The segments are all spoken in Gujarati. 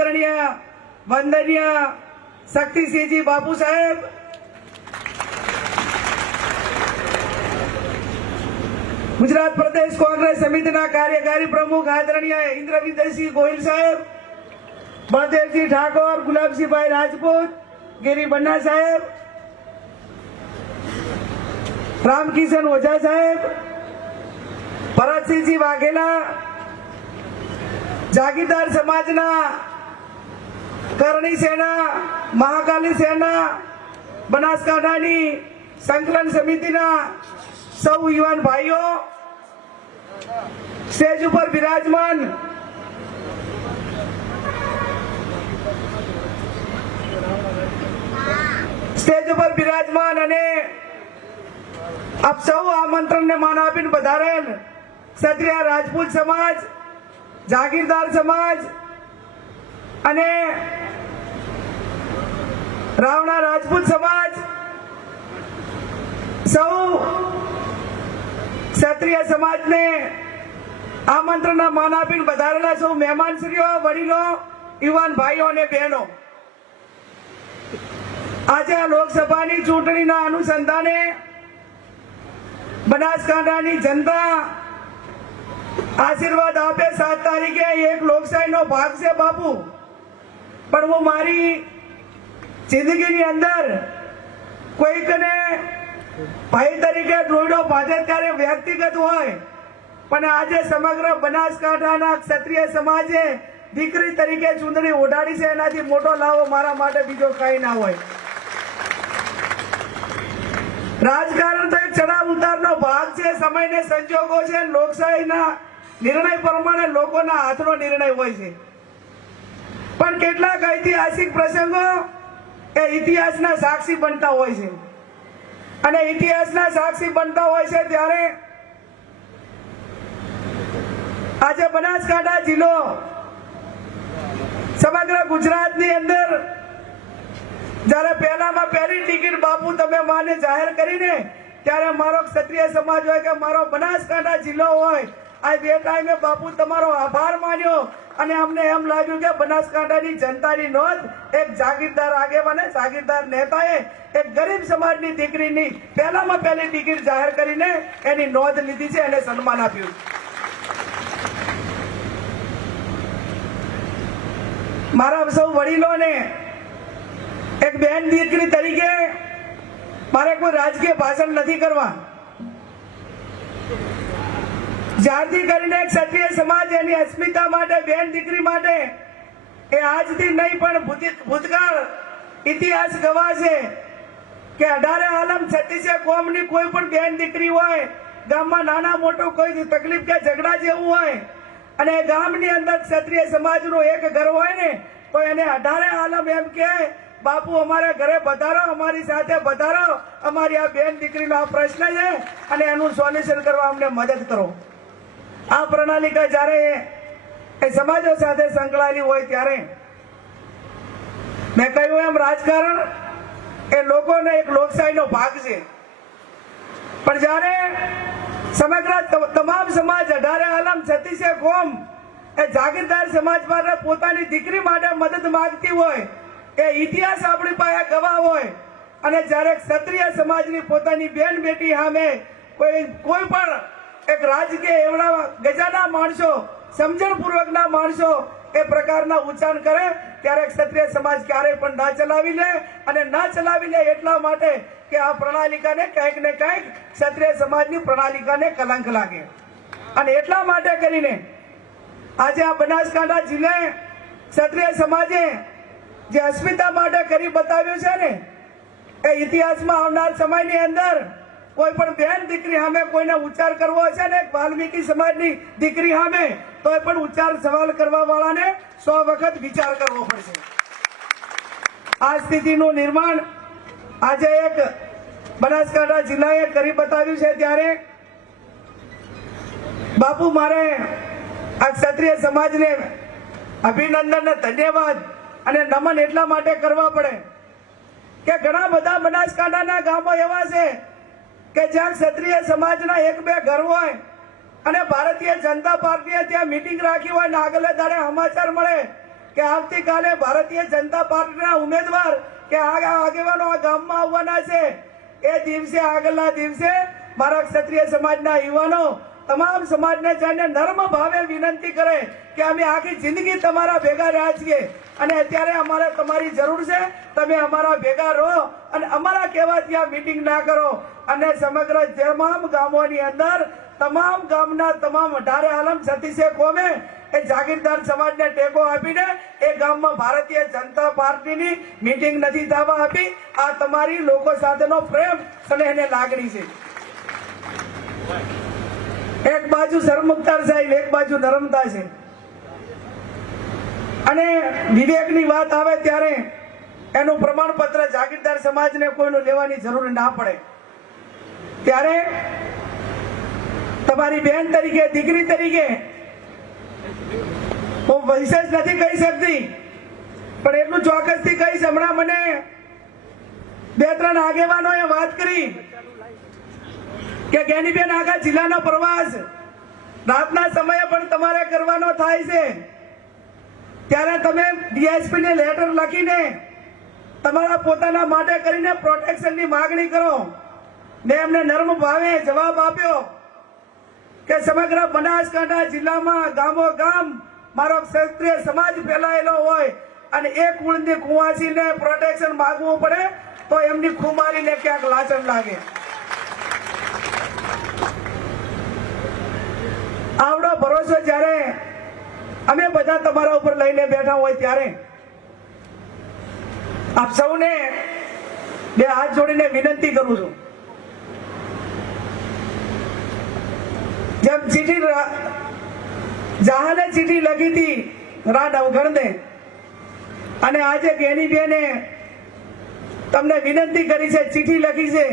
વંદનીય શક્તિસિંહજી બાપુ સાહેબ. ગુજરાત પ્રદેશ કોંગ્રેસ સમિતિના કાર્યકારી પ્રમુખ આદરણીય ઇન્દ્રવિજયસિંહ ગોહિલ સાહેબ બળદેવજી ઠાકોર ગુલાબસિંહભાઈ રાજપૂત, ગિરી બન્ના સાહેબ, રામકિશન ઓઝા સાહેબ, ભરતસિંહજી વાઘેલા, જાગીરદાર સમાજના કરણી સેના, મહાકાલી સેના, બનાસકાંઠાની સંકલન સમિતિના સૌ યુવાન ભાઈઓ, સ્ટેજ ઉપર બિરાજમાન સ્ટેજ ઉપર બિરાજમાન અને આપ સૌ આમંત્રણને માન આપીને પધારેલ ક્ષત્રિય રાજપૂત સમાજ, જાગીરદાર સમાજ અને રાવણા રાજપૂત સમાજ. સૌ ક્ષત્રિય સમાજને આમંત્રણના માન આપીને વધારેલા સૌ મહેમાનશ્રીઓ, વડીલો, યુવાન ભાઈઓ અને બહેનો. આજે આ લોકસભાની ચૂંટણીના અનુસંધાને બનાસકાંઠાની જનતા આશીર્વાદ આપે સાત તારીખે એક લોકશાહીનો ભાગ છે બાપુ. પણ હું મારી જિંદગીની અંદર કોઈકને ભાઈ તરીકે દોડો ભાજપ ત્યારે વ્યક્તિગત હોય, પણ આજે સમગ્ર બનાસકાંઠાના ક્ષત્રિય સમાજે દીકરી તરીકે ચૂંટણી ઓઢાડી છે, એનાથી મોટો લાવો મારા માટે બીજો કઈ ના હોય. રાજકારણ તો એક ચડાવ ઉતારનો ભાગ છે, સમયને સંજોગો છે, લોકશાહીના નિર્ણય પ્રમાણે લોકોના હાથનો નિર્ણય હોય છે. પણ કેટલાક ઐતિહાસિક પ્રસંગો એ ઇતિહાસના સાક્ષી બનતા હોય છે. અને ઇતિહાસના સાક્ષી બનતા હોય છે ત્યારે આજે બનાસકાંઠા જિલ્લો સમગ્ર ગુજરાતની અંદર જ્યારે પહેલામાં પહેલી ટિકિટ બાપુ તમે માને જાહેર કરીને ત્યારે મારો ક્ષત્રિય સમાજ હોય કે મારો બનાસકાંઠા જિલ્લો હોય, આ બે ટાઈમે બાપુ તમારો આભાર માન્યો. અને અમને એમ લાગ્યું કે બનાસકાંઠાની જનતાની નોંધ એક જાગીરદાર આગેવાને, જાગીરદાર નેતાએ એક ગરીબ સમાજની દીકરીની પહેલામાં પહેલી ટિકિટ જાહેર કરીને એની નોંધ લીધી છે, એને સન્માન આપ્યું. મારા સૌ વડીલોને એક બેન દીકરી તરીકે મારે કોઈ રાજકીય ભાષણ નથી કરવા. જ્યારથી કરીને ક્ષત્રિય સમાજ એની અસ્મિતા માટે, બેન દીકરી માટે એ આજથી નહીં પણ ભૂતિ- ભૂતકાળ ઇતિહાસ ગવાશે કે અઢારે આલમ છત્તીસે કોમની કોઈ પણ બેન દીકરી હોય, ગામમાં નાના મોટું કોઈ તકલીફ કે ઝઘડા જેવું હોય, અને ગામની અંદર ક્ષત્રિય સમાજનું એક ઘર હોય ને, તો એને અઢારે આલમ એમ કે, બાપુ, અમારા ઘરે વધારો અમારી સાથે વધારો અમારી આ બેન દીકરીનો આ પ્રશ્ન છે, અને એનું સોલ્યુશન કરવા અમને મદદ કરો. આ પ્રણાલિકા જ્યારે એ સમાજો સાથે સંકળાયેલી હોય ત્યારે મેં કહ્યું એમ રાજકારણ એ લોકોને એક લોકશાહીનો ભાગ છે. પણ જ્યારે સમગ્ર તમામ સમાજ અઢારે આલમ છત્તીસે કોમ એ જાગીરદાર સમાજ માટે પોતાની દીકરી માટે મદદ માંગતી હોય, એ ઇતિહાસ આપણી પાસે ગવા હોય, અને જ્યારે ક્ષત્રિય સમાજની પોતાની બેન બેટી સામે કોઈ કોઈ પણ એક રાજકીય એવડા ગજાના માણસો, સમજણપૂર્વકના માણસો એ પ્રકારના ઉચ્ચારણ કરે, ત્યારે ક્ષત્રિય સમાજ ક્યારેય પણ ના ચલાવી લે અને ના ચલાવી લે એટલા માટે કે આ પ્રણાલિકાને કંઈક ને કંઈક ક્ષત્રિય સમાજની પ્રણાલિકાને કલંક લાગે. અને એટલા માટે કરીને આજે આ બનાસકાંઠા જિલ્લે ક્ષત્રિય સમાજે જે અસ્મિતા માટે કરી બતાવ્યું છે ને, એ ઇતિહાસમાં આવનાર સમયની અંદર કોઈ પણ બેન દીકરી સામે કોઈને ઉચ્ચાર કરવો હશે ને વાલ્મીકી સમાજની દીકરી સામે તો પણ ઉચ્ચાર સવાલ કરવા વાળાને સો વખત વિચાર કરવો પડશે. આ સ્થિતિનું નિર્માણ આજે એક બનાસકાંઠા જિલ્લાએ કરી બતાવ્યું છે ત્યારે બાપુ મારે આ ક્ષત્રિય સમાજને અભિનંદન ને ધન્યવાદ અને નમન એટલા માટે કરવા પડે કે ઘણા બધા બનાસકાંઠાના ગામો એવા છે કે જ્યાં ક્ષત્રિય સમાજના એક બે ઘર હોય અને ભારતીય જનતા પાર્ટીએ ત્યાં મિટિંગ રાખી હોય ને આગલે દાડે સમાચાર મળે કે આવતીકાલે ભારતીય જનતા પાર્ટીના ઉમેદવાર કે આગેવાનો આ ગામમાં આવવાના છે. એ દિવસે, આગળના દિવસે મારા ક્ષત્રિય સમાજના યુવાનો તમામ સમાજને જઈને નર્મ ભાવે વિનંતી કરે કે અમે આખી જિંદગી તમારા ભેગા રહ્યા છીએ. અને અત્યારે અમારે તમારી જરૂર છે, તમે અમારા ભેગા રહો અને અમારા કહેવાથી આ મીટિંગ ના કરો. અને સમગ્ર તમામ ગામોની અંદર, તમામ ગામના તમામ અઢારે આલમ સતીશે કોમે, એ જાગીરદાર સમાજને ટેકો આપીને એ ગામમાં ભારતીય જનતા પાર્ટીની મીટિંગ નથી થવા આપી. આ તમારી લોકો સાથેનો પ્રેમ અને એને લાગણી છે. એક બાજુ સરમુખતાર સાહેબ એક બાજુ નરમતા છે. અને વિવેકની વાત આવે ત્યારે એનું પ્રમાણપત્ર જાગીરદાર સમાજને કોઈનું લેવાની જરૂર ના પડે. ત્યારે તમારી બેન તરીકે, દીકરી તરીકે હું વિશેષ નથી કહી શકતી, પણ એટલું ચોક્કસથી કહીશ, હમણાં મને બે ત્રણ આગેવાનોએ વાત કરી. કે ગેનીબેન આખા જિલ્લાનો પ્રવાસ. રાતના સમયે પણ તમારે કરવાનો થાય છે. ત્યારે તમે ડીએસપી ને લેટર લખીને તમારા પોતાના માટે કરીને પ્રોટેક્શનની માગણી કરો. મેં એમને નર્મ ભાવે જવાબ આપ્યો કે સમગ્ર બનાસકાંઠા જિલ્લામાં ગામો ગામ મારો ક્ષત્રિય સમાજ ફેલાયેલો હોય અને એ કુળની કુંવાસીને પ્રોટેક્શન માગવું પડે, તો એમની ખુમારીને ક્યાંક લાચન લાગે. ભરોસો જ્યારે અમે બધા તમારા ઉપર લઈને બેઠા હોય ત્યારે આપ સૌને બે હાથ જોડીને વિનંતી કરું છું. જેમ ચીઠી જહાને ચીઠી લખી હતી અવગણ અવગણને, અને આજે ગેની બેને તમને વિનંતી કરી છે, ચીઠી લખી છે,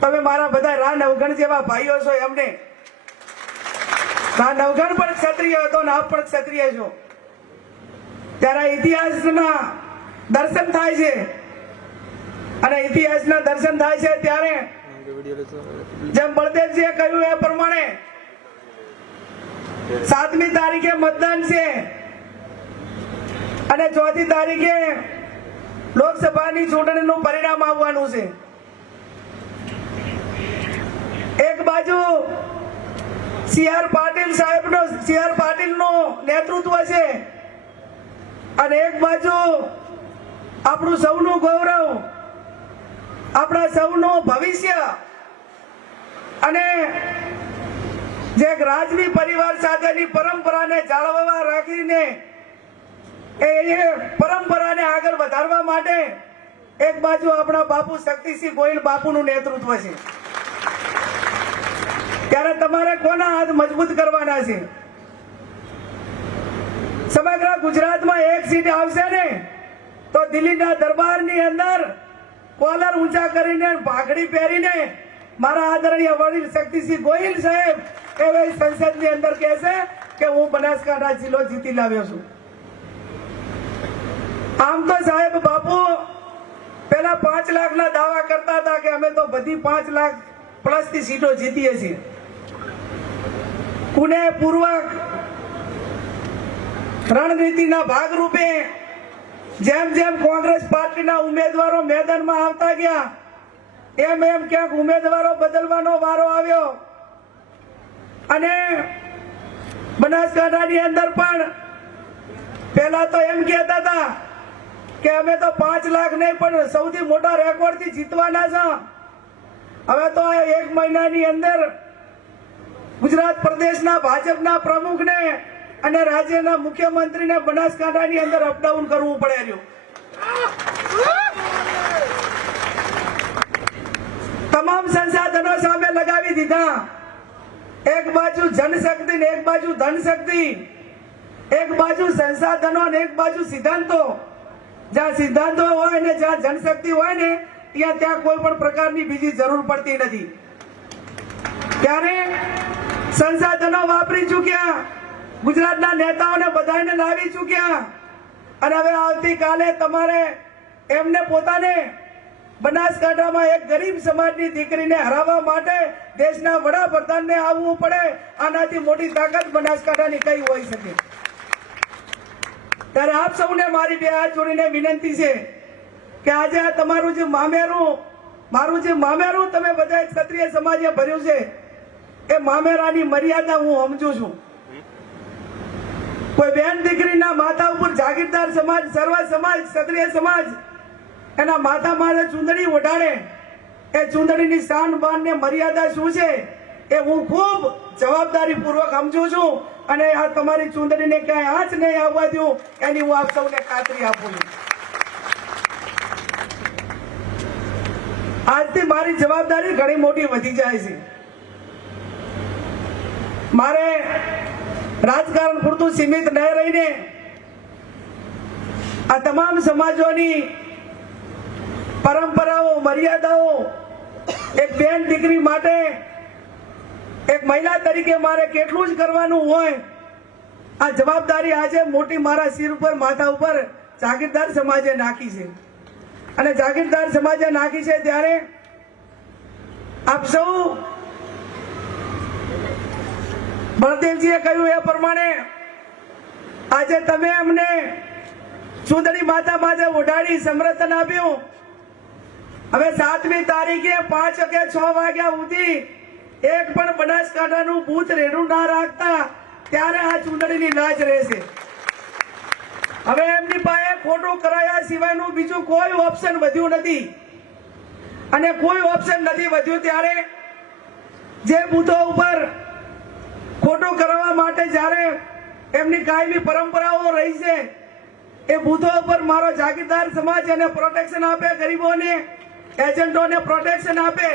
તમે મારા બધા રાન અવગણ જેવા ભાઈઓ છો એમને રા નવઘણ પણ ક્ષત્રિય હતો ને આપ પણ ક્ષત્રિય છો. ત્યારે ઇતિહાસના દર્શન થાય છે. અને ઇતિહાસના દર્શન થાય છે ત્યારે જેમ બળદેવજીએ કહ્યું એ પ્રમાણે સાતમી તારીખે મતદાન છે. અને ચોથી તારીખે લોકસભાની ચૂંટણીનું પરિણામ આવવાનું છે. એક બાજુ સી આર પાટીલ સાહેબનો, સી આર પાટીલનું નેતૃત્વ છે. અને એક બાજુ આપણું સૌનું ગૌરવ, આપણા સૌનું ભવિષ્ય અને જે રાજવી પરિવાર સાથેની પરંપરાને જાળવવા રાખીને એ પરંપરાને આગળ વધારવા માટે એક બાજુ આપણા બાપુ શક્તિસિંહ ગોહિલ બાપુનું નેતૃત્વ છે. ત્યારે તમારે કોના હાથ મજબૂત કરવાના છે? સમગ્ર ગુજરાતમાં એક સીટ આવશે ને, તો દિલ્હીના દરબારની અંદર કોલર ઊંચા કરીને ભાગડી પહેરીને મારા આદરણીય વડીલ શક્તિસિંહ ગોહિલ સાહેબ એ સંસદની અંદર કહેશે કે હું બનાસકાંઠા જિલ્લો જીતી લાવ્યો છું. આમ તો સાહેબ બાપુ પેલા પાંચ લાખ ના દાવા કરતા હતા કે અમે તો બધી પાંચ લાખ પ્લસથી સીટો જીતીએ છીએ. પુણે પૂર્વક રણનીતિના ભાગરૂપે જેમ જેમ કોંગ્રેસ પાર્ટીના ઉમેદવારો મેદાનમાં આવતા ગયા, એમ એમ ક્યાંક ઉમેદવારો બદલવાનો વારો આવ્યો. અને બનાસકાંઠાની અંદર પણ પહેલા તો એમ કહેતા હતા કે અમે તો પાંચ લાખ નહીં, પણ સૌથી મોટા રેકોર્ડથી જીતવાના છે. હવે તો એક મહિનાની અંદર ગુજરાત પ્રદેશના ભાજપના પ્રમુખને અને રાજ્યના મુખ્યમંત્રીને બનાસકાંઠાની અંદર અપડાઉન કરવું પડે તમામ સંસાધનો સામે લગાવી દીધા. એક બાજુ જનશક્તિ ને એક બાજુ ધનશક્તિ, એક બાજુ સંસાધનો ને એક બાજુ સિદ્ધાંતો. જ્યાં સિદ્ધાંતો હોય ને જ્યાં જનશક્તિ હોય ને ત્યાં ત્યાં કોઈ પણ પ્રકારની બીજી જરૂર પડતી નથી. ત્યારે સંસાધનો વાપરી ચૂક્યા. ગુજરાતના નેતાઓને બધાને લાવી ચૂક્યા. અને હવે આવતીકાલે તમારે એમને પોતાને બનાસકાંઠામાં એક ગરીબ સમાજની દીકરીને હરાવવા માટે દેશના વડાપ્રધાનને આવવું પડે. આનાથી મોટી તાકાત બનાસકાંઠાની કઈ હોઈ શકે? ત્યારે આપ સૌને મારી બે હાથ જોડીને વિનંતી છે કે આજે આ તમારું જે મામેરું, મારું જે મામેરું તમે બધા ક્ષત્રિય સમાજે ભર્યું છે એ મામેરાની મર્યાદા હું સમજુ છું. કોઈ બેન દીકરીના માથા ઉપર જાગીરદાર સમાજ, સર્વ સમાજ, ક્ષત્રિય સમાજ, એના માથા માથે ચૂંદડી ઓઢાડે, એ ચૂંદડીની શાન બાન ને મર્યાદા શું છે? એ હું ખૂબ જવાબદારી પૂર્વક સમજુ છું અને આ તમારી ચૂંદડીને ક્યાંય આંચ નહીં આવવા દઉં, એની હું આપ સૌને ખાતરી આપું છું. આજથી મારી જવાબદારી ઘણી મોટી વધી જાય છે. મારે રાજકારણ પૂરતું સીમિત ન રહીને આ તમામ સમાજોની પરંપરાઓ, મર્યાદાઓ એક બેન દીકરી માટે એક મહિલા તરીકે મારે કેટલું જ કરવાનું હોય, આ જવાબદારી આજે મોટી મારા સિર ઉપર, માથા ઉપર જાગીરદાર સમાજે નાખી છે. અને જાગીરદાર સમાજે નાખી છે ત્યારે આપ સૌ બળદેવજીએ કહ્યું એ પ્રમાણે આજે તમે અમને સુંદરી માતા માથે ઓઢાડી સમર્થન આપ્યું. હવે સાતમી તારીખે પાંચ કે છ વાગ્યા સુધી એક પણ બનાસકાંઠાનું બૂથ રેડું ના રાખતા ત્યારે આ ચૂંટણીની લાજ રહેશે. હવે એમની પાસે ખોટું કરાયા સિવાયનું બીજું કોઈ ઓપ્શન વધ્યું નથી. અને કોઈ ઓપ્શન નથી વધ્યું ત્યારે જે બૂથો ઉપર ખોટું કરવા માટે જ્યારે એમની કાયમી પરંપરાઓ રહી છે, એ બૂથો ઉપર મારો જાગીરદાર સમાજ એને પ્રોટેક્શન આપે, ગરીબોને એજન્ટોને પ્રોટેક્શન આપે.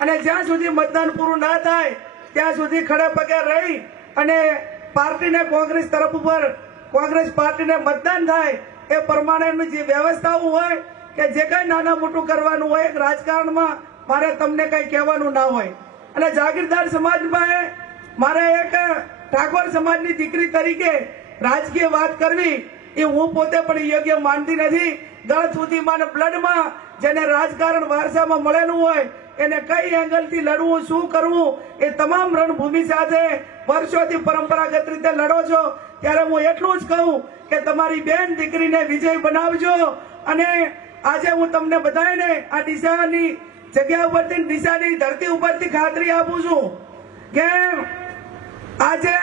અને જ્યાં સુધી મતદાન પૂરું ના થાય, ત્યાં સુધી ખડે પગે રહી અને પાર્ટીને કોંગ્રેસ તરફ ઉપર, કોંગ્રેસ પાર્ટીને મતદાન થાય, એ પ્રમાણેની જે વ્યવસ્થાઓ હોય, કે જે કંઈ નાના મોટું કરવાનું હોય રાજકારણમાં મારે તમને કંઈ કહેવાનું ના હોય. અને જાગીરદાર સમાજમાં મારે એક ઠાકોર સમાજની દીકરી તરીકે રાજકીય વાત કરવી એ હું પોતે પણ યોગ્ય માનતી નથી. ગળ સુધીમાં બ્લડમાં જેને રાજકારણ વારસામાં મળેલું હોય, એને કઈ એંગલથી લડવું, શું કરવું, એ તમામ રણભૂમિ સાથે વર્ષોથી પરંપરાગત રીતે લડો છો. ત્યારે હું એટલું જ કહું કે તમારી બેન દીકરીને વિજય બનાવજો અને આજે હું તમને બધાને આ દિશાની જગ્યા ઉપરથી, દિશાની ધરતી ઉપરથી ખાતરી આપું છું કે આજે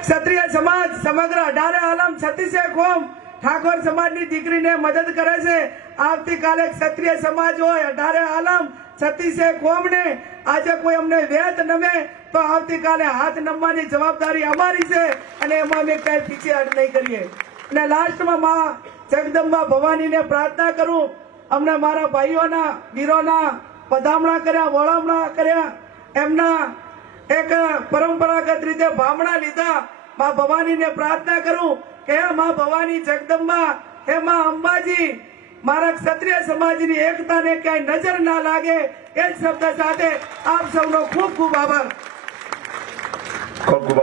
ક્ષત્રિય સમાજ સમગ્ર અઢારે આલમ છત્તીસે કોમ ઠાકોર સમાજની દીકરીને મદદ કરે છે. આવતીકાલે ક્ષત્રિય સમાજ હોય, અઢારે આલમ છત્તીસે કોમને? આજે કોઈ અમને વેત નમે તો આવતીકાલે હાથ નમવાની જવાબદારી અમારી છે અને એમાં અમે કઈ પીછેહટ નહીં કરીએ. અને લાસ્ટમાં માં જગદંબા ભવાનીને પ્રાર્થના કરું. અમને મારા ભાઈઓના, વીરોના, પધામણા કર્યા, વળામણા કર્યા. એમના એક પરંપરાગત રીતે ભામણા લીધા માં ભવાનીને પ્રાર્થના કરું કે માં ભવાની જગદંબા, હે માં અંબાજી, મારા ક્ષત્રિય સમાજની એકતાને ક્યાંય નજર ના લાગે એ જ શબ્દ સાથે આપ સૌનો ખૂબ ખૂબ આભાર ખૂબ ખૂબ.